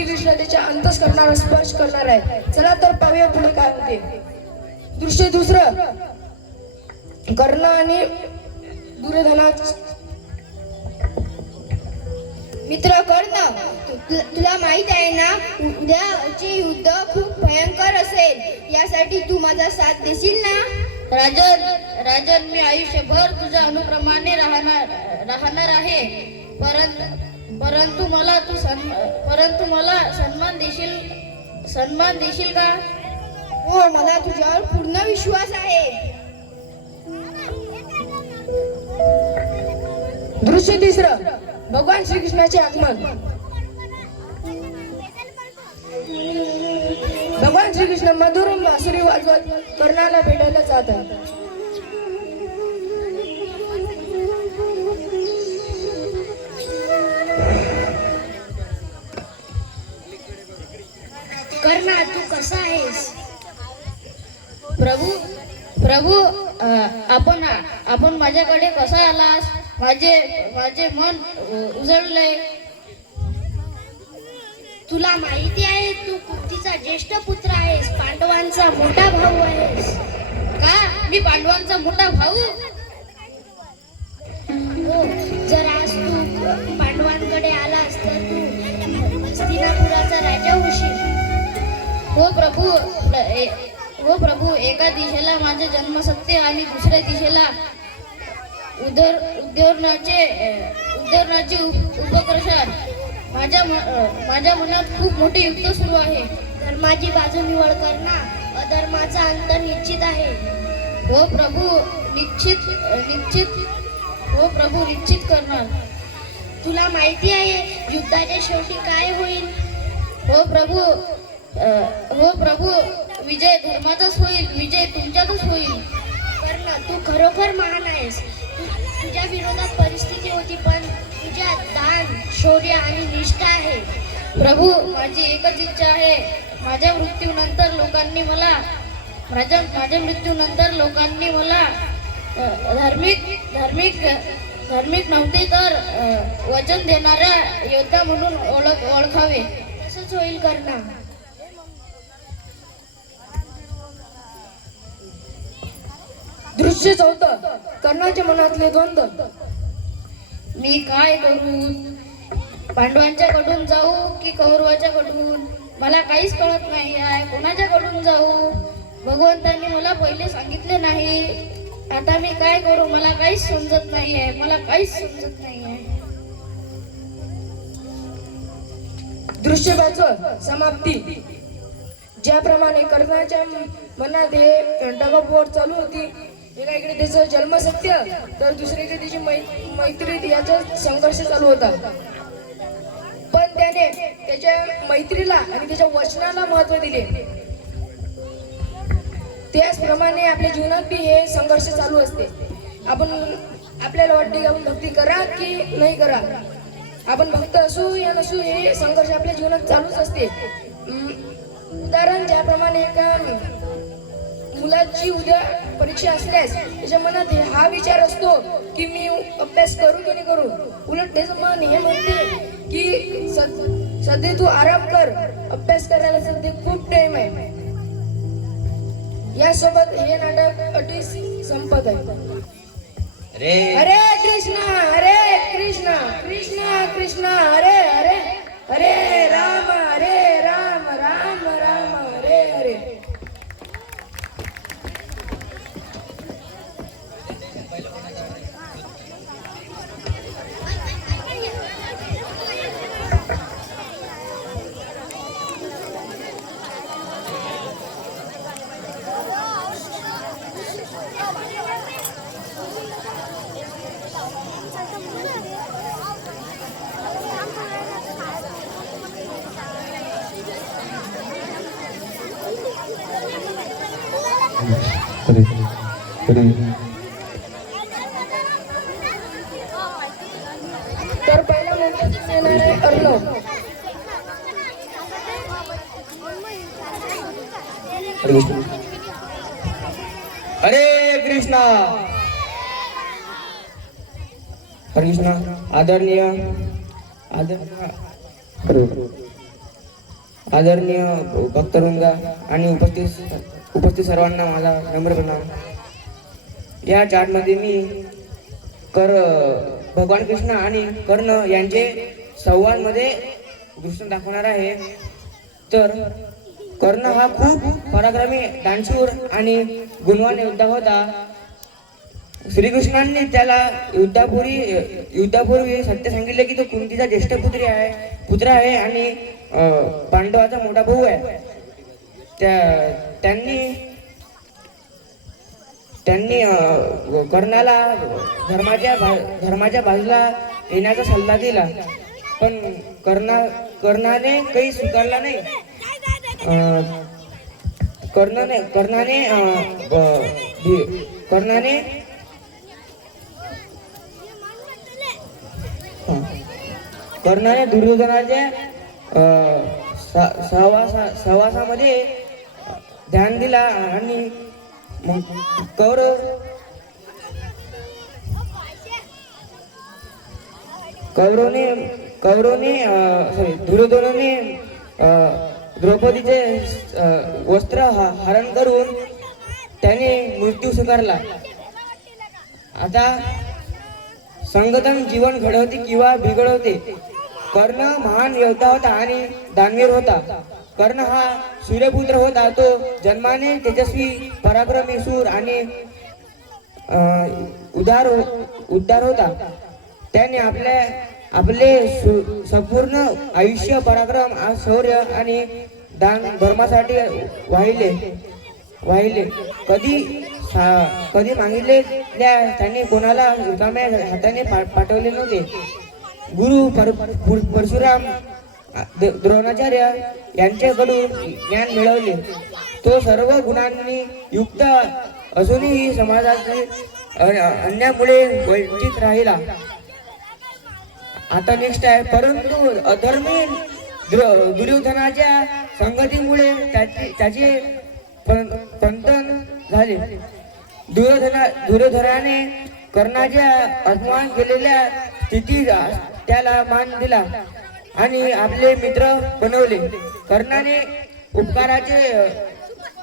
श्रीकृष्ण त्याच्या अंतःकरणावर स्पर्श करणार आहे. चला तर पाहूया पुढे काय होते. दृश्य दुसरं, कर्ण आणि दुर्योधना. मित्र कर्ण, तुला माहित आहे ना, उद्याचे युद्ध खूप भयंकर असेल. यासाठी तू माझा साथ देशील ना? राजन, मी आयुष्यभर तुझ्या अनुप्रमाणे राहणार आहे. परंतु मला सन्मान देशील का? हो, मला तुझ्यावर पूर्ण विश्वास आहे. दृश्य तिसरं, भगवान श्रीकृष्णाचे आगमन. भगवान श्रीकृष्ण मधुर बासुरी वाजवत कर्णाला भेटायला जात आहे. कर्णा, तू कसा आहेस? प्रभू, आपण माझ्याकडे कसा आलास? माझे मन उजळले. तुला माहिती आहे, तू कुंतीचा ज्येष्ठ पुत्र आहेस, पांडवांचा मोठा भाऊ आहेस. का? मी पांडवांचा मोठा भाऊ? हो, जर आज तू पांडवांकडे आलास तर तू हस्तिनापुराचा राजा होशील. हो प्रभू, एका दिशेला माझे जन्मसत्य आणि दुसऱ्या दिशेला उद्धरणाचे उपकर्षण. माझ्या मनात खूप मोठे युद्ध सुरू आहे. धर्माची बाजू निवड करना, अधर्माचा अंत निश्चित आहे. हो प्रभू, निश्चित करणार. तुला माहिती आहे युद्धाच्या शेवटी काय होईल? हो प्रभू, विजय धर्माचाच होईल. विजय तुमच्यातच होईल. कर्ण, तू खरोखर महान आहेस. तुझ्या विरोधात परिस्थिती होती, पण तुझ्यात दान, शौर्य आणि निष्ठा आहे. प्रभू, माझी एकच इच्छा आहे. माझ्या मृत्यूनंतर लोकांनी मला धार्मिक नव्हते तर वचन देणाऱ्या योद्धा म्हणून ओळखावे. तसंच होईल कर्ण. दृश्य चौथं, कर्णाच्या मनातले द्वंद्व. मी काय करू? पांडवांच्याकडून जाऊ की कौरवाच्याकडून? मला काहीच कळत नाही आहे. कोणाच्याकडून जाऊ? भगवंतांनी मला पहिले सांगितले नाही. आता मी काय करू? मला काहीच समजत नाही आहे. दृश्य पाचवं, समाप्ती. ज्याप्रमाणे कर्णाच्या मनात हे टगापोर चालू होती, एका इकडे त्याचं जन्मसत्य तर दुसरीकडे त्याची मैत्री, याचा संघर्ष चालू होता. पण त्याने त्याच्या मैत्रीला आणि त्याच्या वचनाला महत्व दिले. त्याचप्रमाणे आपल्या जीवनात बी हे संघर्ष चालू असते. आपल्याला वाटते की आपण भक्ती करा की नाही करा, आपण भक्त असू या नसू, हे संघर्ष आपल्या जीवनात चालूच असते. उदाहरण, ज्याप्रमाणे एका मुलाची उद्या परीक्षा असल्यास त्याच्या मनात हा विचार असतो की मी अभ्यास करू की नाही करू. उलट त्याचं मन हे म्हणते की सध्या तू आराम कर, अभ्यास करायला सध्या खूप टाइम आहे. यासोबत हे नाटक अटी संपत आहे. हरे कृष्ण कृष्ण कृष्ण हरे हरे, हरे राम राम राम हरे हरे. तर पहिला नंतर येणार आहे अर्णव. हरे कृष्णा. हरे कृष्णा. आदरणीय आदरणीय भक्तवृंद आणि उपस्थित सर्वांना माझा नम्र प्रणाम. या चार्टमध्ये मी भगवान कृष्ण आणि कर्ण यांचे संवादमध्ये दृश्य दाखवणार आहे. तर कर्ण हा खूप पराक्रमी, दानशूर आणि गुणवान योद्धा होता. श्रीकृष्णांनी त्याला युद्धापूर्वी सत्य सांगितले की तो कुंतीचा ज्येष्ठ पुत्र आहे आणि पांडवाचा मोठा भाऊ आहे. त्यांनी कर्णाला धर्माच्या बाजूला येण्याचा सल्ला दिला, पण कर्णाने काही स्वीकारला नाही. कर्णाने दुर्योधनाच्या सहवासामध्ये ध्यान दिला आणि दुर्योधनाने द्रौपदीचे वस्त्र हरण करून त्याने मृत्यू स्वीकारला. आता संगतन जीवन घडवते किंवा बिघडवते. कर्ण महान योद्धा होता आणि दानवीर होता. कर्ण हा सूर्यपुत्र होता. तो जन्माने तेजस्वी, पराक्रमी, शूर आणि उदार होता. त्याने आपले संपूर्ण आयुष्य पराक्रम, शौर्य आणि दान धर्मासाठी वाहिले. कधी मागितले त्यांनी कोणाला रिकाम्या हाताने पाठवले नव्हते. गुरु परशुराम, द्रोणाचार्य यांच्याकडून ज्ञान मिळवले. तो सर्व गुणांनी युक्त असूनही समाजाचे अन्यायामुळे वंचित राहिला. आता नेक्स्ट आहे, परंतु अधर्मी दुर्योधनाच्या संगतीमुळे त्याचे पंतन झाले. दुर्योधनाने कर्णाच्या अपमान केलेल्या स्थितीत त्याला मान दिला आणि आपले मित्र बनवले. कर्णाने उपकाराचे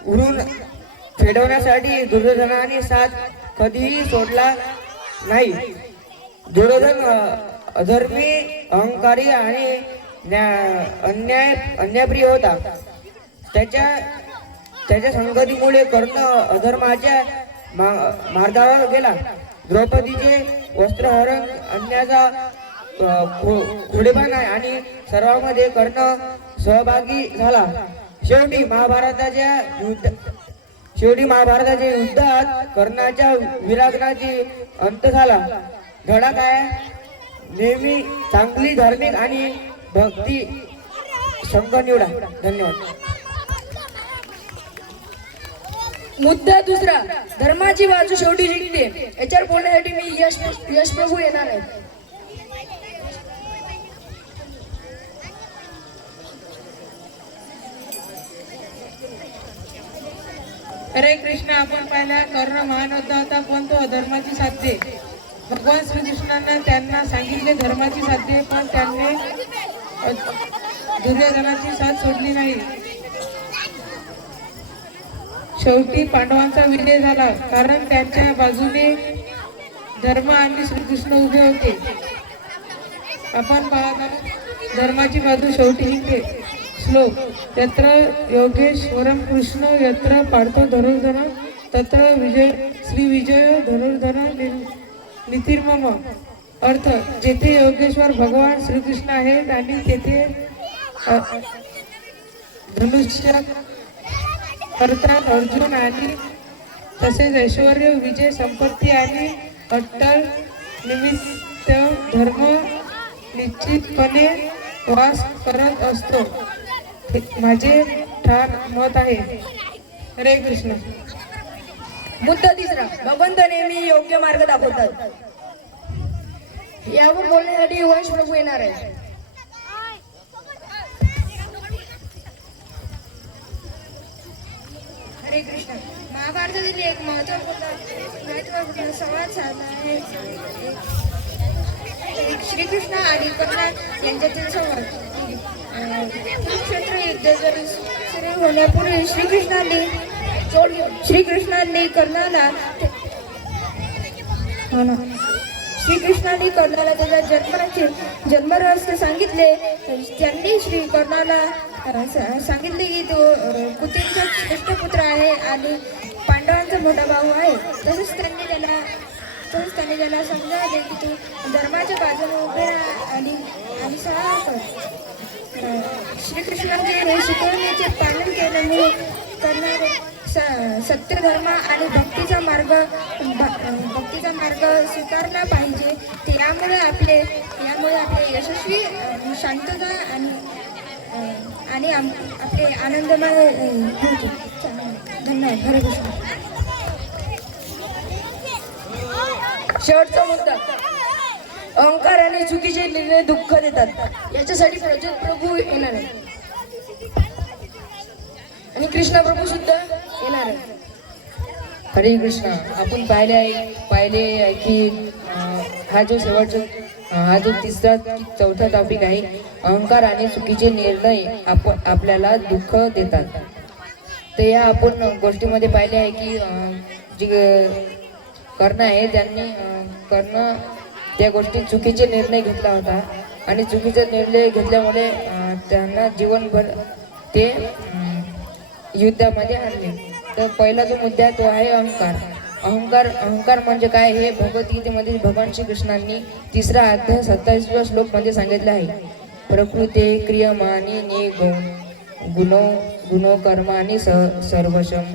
ऋण फेडवण्यासाठी दुर्योधनाने साथ कधीही सोडला नाही. दुर्योधन अधर्मी, अहंकारी आणि अन्यायप्रिय होता. त्याच्या संगतीमुळे कर्ण अधर्माच्या मार्गावर गेला. द्रौपदीचे वस्त्रहरण, अन्याचा खोडेपणा आणि सर्वांमध्ये कर्ण सहभागी झाला. शेवटी महाभारताच्या युद्धात कर्णाच्या वीरांगनाची अंत झाला. धडा काय? नेहमी चांगली, धार्मिक आणि भक्ती संघ निवडा. धन्यवाद. मुद्दा दुसरा, धर्माची बाजू शेवटी जिंकते. याच्यावर बोलण्यासाठी मी यश प्रभू येणार आहे. हरे कृष्ण. आपण पाहिला कर्ण महान योद्धा होता, पण तो अधर्माची साधे. भगवान श्रीकृष्णांना त्यांना सांगितले धर्माची साधे, पण त्यांनी दुर्योधनाची साथ सोडली नाही. शेवटी पांडवांचा विजय झाला, कारण त्यांच्या बाजूने धर्म आणि श्रीकृष्ण उभे होते. आपण पाहता धर्माची बाजू शेवटी जिंकते. श्लोक, यत्र योगेश्वरम कृष्ण यत्र पार्थो धनुर्धर तत्र श्री विजय धनुर्धर नीतिर्मम. अर्थ, जेथे योगेश्वर भगवान श्रीकृष्ण आहेत आणि तेथे धनुष्य करतात अर्जुन, आणि तसेच ऐश्वर, विजय, संपत्ती आणि अट्टल निमित्त धर्म निश्चितपणे वास करत असतो. माझे ठाण मत आहे. हरे कृष्ण. मुद्दा तिसरा, भगवंत नेहमी योग्य मार्ग दाखवतात. यावर बोलण्यासाठी वंश प्रभू येणार आहे. हरे कृष्ण. महाभारतातील एक महत्त्वपूर्ण संवाद साधला आहे श्रीकृष्ण आणि कर्ण यांच्यातील संवाद. कुरुक्षेत्र यशस्वी होण्यापूर्वी श्रीकृष्णांनी कर्णाला त्याच्या जन्मरहस्य सांगितले. त्यांनी श्री कर्णाला सांगितले की तो कुंतीचा श्रेष्ठ पुत्र आहे आणि पांडवांचा मोठा भाऊ आहे. तसेच त्यांनी त्याला समजावले की तू धर्माच्या बाजूने उभे राहा आणि सहाय्य कर. श्रीकृष्णांचे हे शिकवण्याचे पालन केल्यामुळे कर्णाने सत्य धर्म आणि भक्तीचा मार्ग स्वीकारला पाहिजे. यामुळे आपले यशस्वी शांतता आणि आपले आनंदमय होते. धन्यवाद. हरे कृष्ण. शेवटचा मुद्दा, अहंकार आणि चुकीचे निर्णय दुःख देतात. याच्यासाठी प्रज्वल प्रभू येणार आहे आणि कृष्ण प्रभू सुद्धा येणार आहे. हरे कृष्ण. आपण पाहिले आहे की हा जो तिसरा चौथा टॉपिक आहे, अहंकार आणि चुकीचे निर्णय आपल्याला दुःख देतात. तर या आपण गोष्टीमध्ये पाहिले आहे की जी कर्ण आहे त्यांनी त्या गोष्टीत चुकीचे निर्णय घेतला होता आणि चुकीचे निर्णय घेतल्यामुळे त्यांना जीवनभर ते युद्धामध्ये हरले. तर पहिला जो मुद्दा आहे तो आहे अहंकार म्हणजे काय हे भगवद्गीतेमध्ये भगवान श्रीकृष्णांनी 3रा अध्याय 27व्या श्लोकमध्ये सांगितले आहे. प्रकृते क्रियमाणी गुणो कर्माणी सर्वशम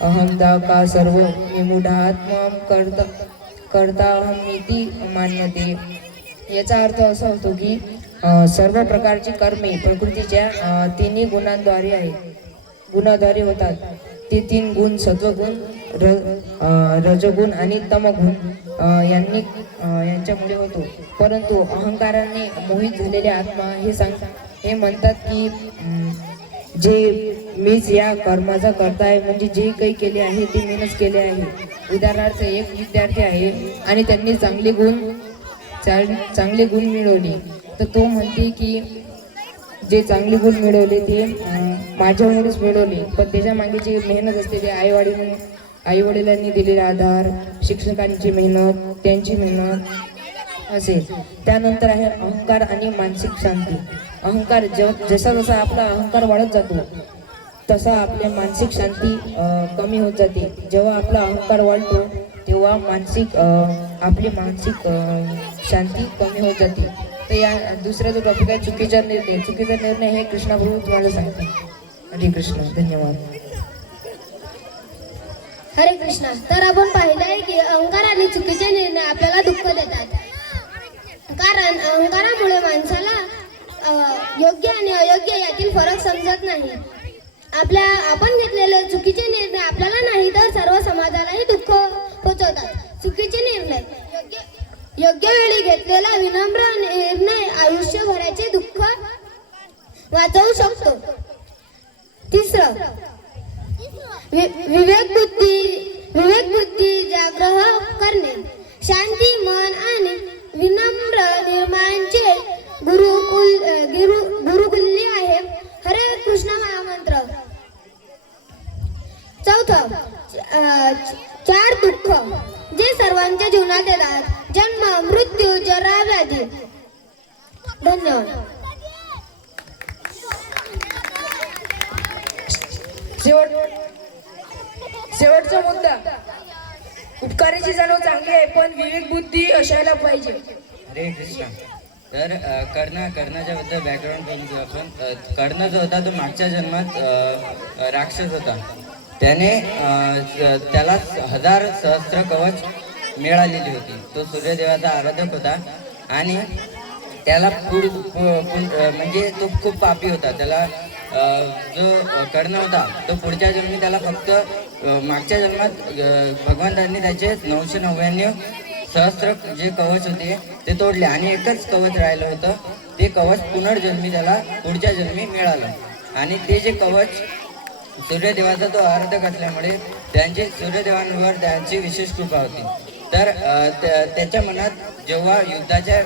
अहंता का सर्व विमूढात्मा कर्ताहमिति मान्यते. याचा अर्थ असा होतो की सर्व प्रकारची कर्मे प्रकृतीच्या 3 गुणांद्वारे होतात. ते 3 गुण हे रजगुण आणि तमगुण यांच्यामुळे होतो. परंतु अहंकाराने मोहित झालेले आत्मा हे म्हणतात की जे मीच या कर्माचा करता आहे, म्हणजे जे काही केले आहे ते मीनच केले आहे. उदाहरणार्थ एक विद्यार्थी आहे आणि त्यांनी चांगले गुण मिळवले, तर तो म्हणते की जे चांगले गुण मिळवले ते माझ्यामुळेच मिळवले. पण त्याच्या मागे जी मेहनत असते ते आईवडिलांनी दिलेला आधार, शिक्षकांची मेहनत, त्यांची मेहनत असेल. त्यानंतर आहे अहंकार आणि मानसिक शांती. अहंकार जसा आपला अहंकार वाढत जातो तसा आपल्या मानसिक शांती कमी होत जाते. जेव्हा आपला अहंकार वाढतो तेव्हा आपली मानसिक शांती कमी होत जाते. तर या दुसरा जो टॉपिक आहे चुकीचा निर्णय हे कृष्णाप्रभू तुम्हाला सांगतात. हरे कृष्ण. धन्यवाद. हरे कृष्ण. तर आपण पाहिलं आहे की अहंकार आणि चुकीचे निर्णय आपल्याला दुःख देतात. कारण अहंकारामुळे माणसाला योग्य आणि अयोग्य यातील फरक समजत नाही. आपण घेतलेले चुकीचे निर्णय आपल्याला नाही तर सर्व समाजालाही दुःख पोचवतात. चुकीचे निर्णय योग्य वेळी घेतलेला विनम्र निर्णय आयुष्यभराचे दुःख वाचवू शकतो. 3. विवेक बुद्धी जाग्रह करणे. शांती मन आणि विनम्र निर्माणचे गुरुकुल्य आहे. हरे कृष्ण महामंत्र. 4. 4 दुःख जे सर्वांच्या जीवनात येतात. जन्म, मृत्यू, जरा, व्याधी. धन्यवाद. शेवटचा मुद्दा, उपकाराची जाणीव चांगली आहे पण विवेक बुद्धी असायला पाहिजे. हरे कृष्ण. तर कर्णाच्या बद्दल बॅकग्राऊंड करून घेऊ आपण. कर्ण जो होता तो मागच्या जन्मात राक्षस होता. त्याला 1000 सहस्त्र कवच मिळालेली होती. तो सूर्यदेवाचा आराधक होता आणि त्याला म्हणजे तो खूप पापी होता. त्याला जो कर्ण होता तो पुढच्या जन्मी त्याला फक्त मागच्या जन्मात भगवंतांनी त्याचे 999 सहस्त्र जे कवच होते ते तोडले आणि एकच कवच राहिलं होतं. ते कवच पुनर्जन्मी त्याला पुढच्या जन्मी मिळालं. आणि ते जे कवच सूर्यदेवाचा तो आराधक असल्यामुळे सूर्यदेवांवर त्यांची विशेष कृपा होती. तर त्याच्या मनात जेव्हा युद्धाच्या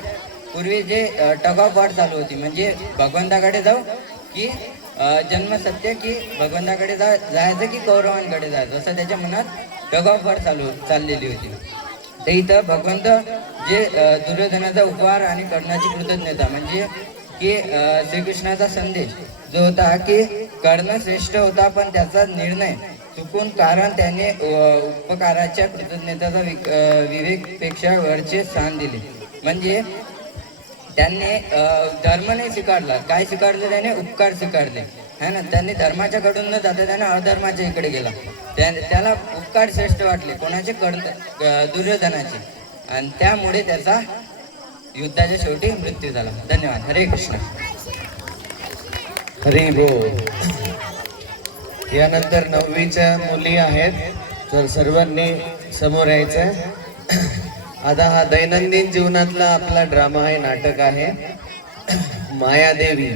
पूर्वी जे टग ऑफ वॉर चालू होती, म्हणजे भगवंताकडे जाऊ की जन्म सत्य की भगवंताकडे जायचं की कौरवांकडे जायचं असं त्याच्या मनात डगाफार चाललेली होती. तर इथं भगवंत जे दुर्योधनाचा उपहार आणि कर्णाची कृतज्ञता म्हणजे की श्रीकृष्णाचा संदेश जो होता की कर्ण श्रेष्ठ होता पण त्याचा निर्णय चुकून कारण त्याने उपकाराच्या कृतज्ञतेचा विवेकपेक्षा वरचे स्थान दिले. म्हणजे त्यांनी धर्म नाही स्वीकारला, काय स्वीकारलं त्याने उपकार स्वीकारले है ना. त्यांनी धर्माच्या कडून न जाता त्याने अधर्माच्या इकडे गेला. त्याला उपकार श्रेष्ठ वाटले कोणाचे दुर्योधनाचे आणि त्यामुळे त्याचा युद्धाच्या शेवटी मृत्यू झाला. धन्यवाद. हरे कृष्ण. हरी बोल. यानंतर 9वीच्या मुली आहेत, तर सर्वांनी समोर यायचं. आता हा दैनंदिन जीवनातला आपला ड्रामा आहे, नाटक आहे मायादेवी.